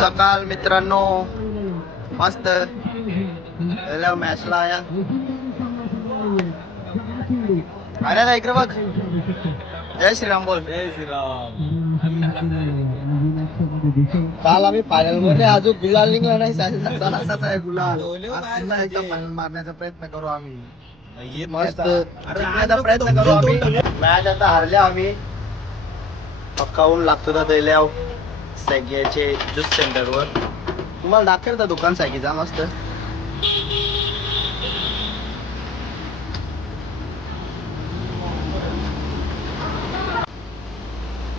सकाळ मित्रांनो, मस्त मॅचला आया. अरे ना इकडे बघ. जय श्रीराम बोल. जय श्रीराम. काल आम्ही फायनल मध्ये अजून गुलाल निघला नाही. असाच आहे गुलाल. मारण्याचा प्रयत्न करू आम्ही. मस्त प्रयत्न करू आम्ही. मॅच आता हारले आम्ही. पक्कावून लागतो ना दैल्याव सायकीचे ज्यूस सेंटर वर. तुम्हाला दाखवता दुकान सायकीचा मस्त.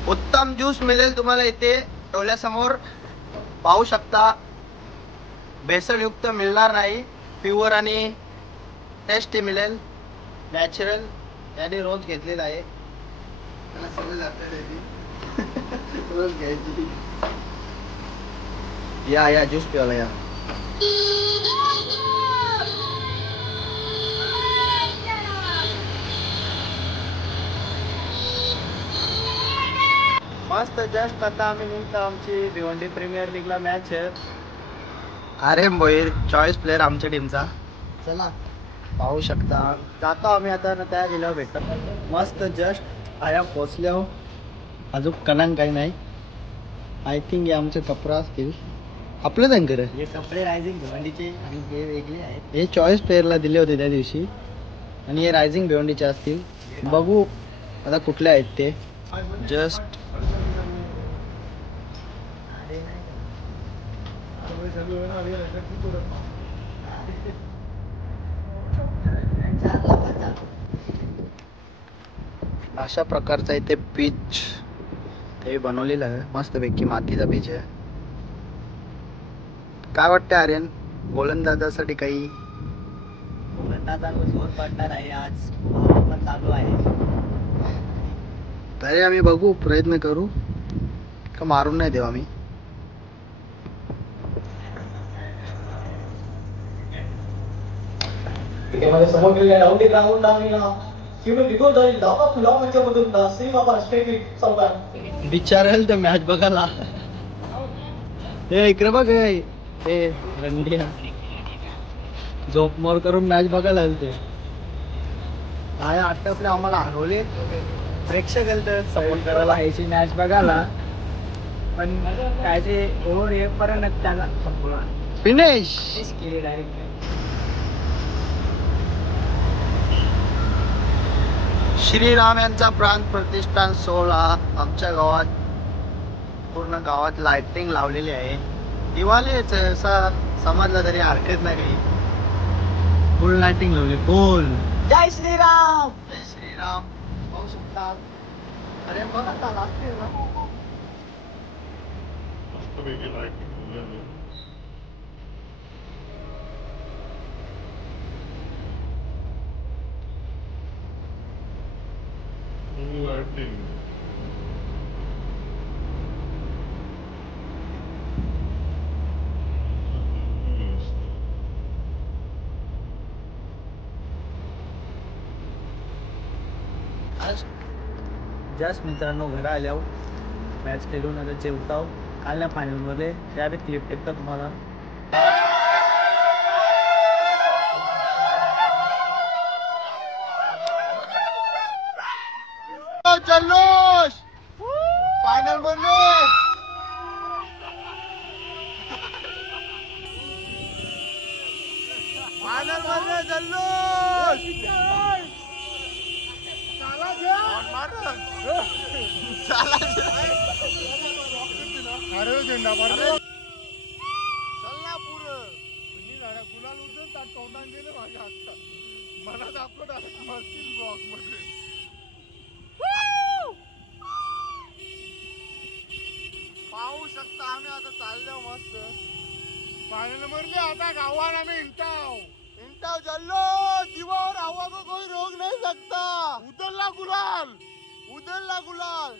उत्तम ज्यूस मिळेल तुम्हाला इथे डोळ्यासमोर पाहू शकता. भेसळयुक्त मिळणार नाही. प्युअर आणि टेस्टी मिळेल. नॅचरल. त्याने रोज घेतलेला आहे. त्याला सवय लागते रोज घ्यायची. या ज्यूस प्यायला या. मस्त जस्ट आता आम्ही निघतो. आमची भिवंडी प्रीमियर लीगला मॅच आहे. अरे मोहिर चॉईस प्लेअर आमच्या टीमचा. चला पाहू शकता. जातो आम्ही आता त्या गेल्यावर भेटतो. मस्त जस्ट आया पोचल्या. अजून कनांग काही नाही. आय थिंक हे आमचे कपडे असतील. आपलंच आहे खरं. हे कपडे रायझिंग भिवंडीचे आणि हे वेगळे आहेत. हे चॉईस प्लेअरला दिले होते त्या दिवशी आणि हे रायझिंग भिवंडीचे असतील. बघू आता कुठले आहेत ते. जस्ट अशा प्रकारचा इथे पिच ते बनवलेलं आहे. मस्त पैकी मातीचा पिच आहे. काय वाटतं आर्यन गोलंदाजासाठी काही. गोलंदाजावर जोर पडणार आहे आज. पण चालू आहे. तरी आम्ही बघू प्रयत्न करू का मारून नाही देऊ आम्ही. समोर बिचारेल तर मॅच बघायला. हे इकडे बघ. हे रंडिया झोपमोर करून मॅच बघायला ते. काय आटपले आम्हाला हरवले. प्रेक्षक तर सपोर्ट करायला यायची मॅच बघायला. पण काय ते ओव्हर येईपर्यंत त्याला फिनिश केली डायरेक्ट. श्रीराम यांचा प्राण प्रतिष्ठान सोहळा आमच्या गावात. पूर्ण गावात लाइटिंग लावलेली आहे. दिवाळीच असा समजला तरी हरकत नाही काही. फुल लाइटिंग लावली फुल. जय श्रीराम. जय श्रीराम. पाहू शकता. अरे बघ आता लागते ना. जस्ट मित्रांनो घरा आल्यावर मॅच खेळून आता जेवताव. काल फायनल मध्ये त्या क्लिप टेकतात तुम्हाला. जल्लोष फायनल मध्ये. फायनल मध्ये जल्लोष. झेंडा गुलाल उचल तोंडात गेले माझ्या हातात. मला दाखवत ब्लॉग मध्ये. पाहू शकता आम्ही आता चाललो मस्त. फायनल मरले आता गावात आम्ही इंटाव जल्लोष. दिवावर हवा को कोई रोक नहीं सकता. उधरला गुलाल. उधरला गुलाल.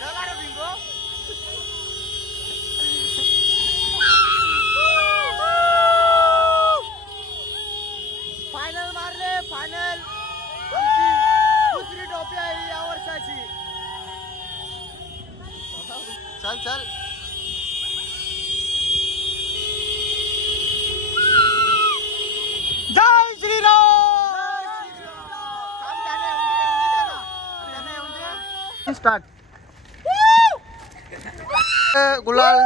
चला रे बिंगो. फायनल मारले, फायनल. दुसरी ट्रॉफी आहे या वर्षाची. चल चल. जय श्रीराम. स्टार्ट. गुलाल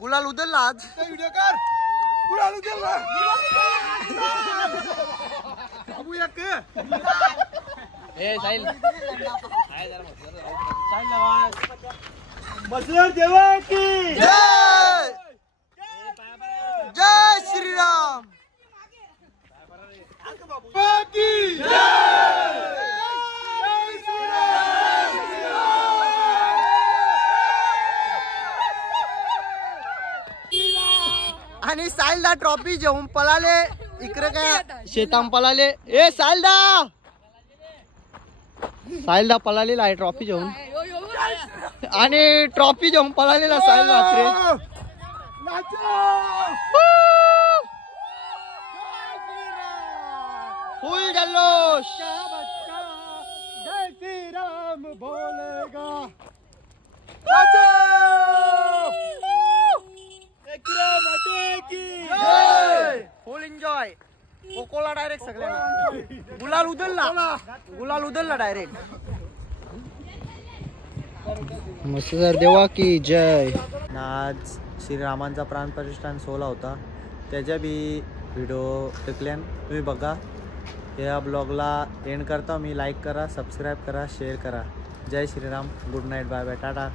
गुलाल उधरला आज. व्हिडिओ कर. गुलाल उधरला. बाबू एक ए साहिल मसलर देवा की जय. जय श्रीराम की जय. आणि साहिलदा ट्रॉफी घेऊन पळाले इकडे काय शेताम पळाले. ए साहिलदा साहिलदा पळालेला आहे ट्रॉफी घेऊन आणि ट्रॉफी घेऊन पळालेला साहिल रात्री. फुल जल्लोष. जय श्रीराम बोलेगा. फुल एन्जॉय. कोकोला डायरेक्ट सगळ्यांना गुलाल उधळला डायरेक्ट. मसलर देवा की जय. आज श्रीरामांचा प्राणप्रतिष्ठान सोहळा होता. त्याच्या बी व्हिडिओ टिकल्यान तुम्ही बघा. या ब्लॉगला एंड करता मी. लाईक करा, सबस्क्राईब करा, शेअर करा. Jai Shriram. Good night. Bye bye. Tata.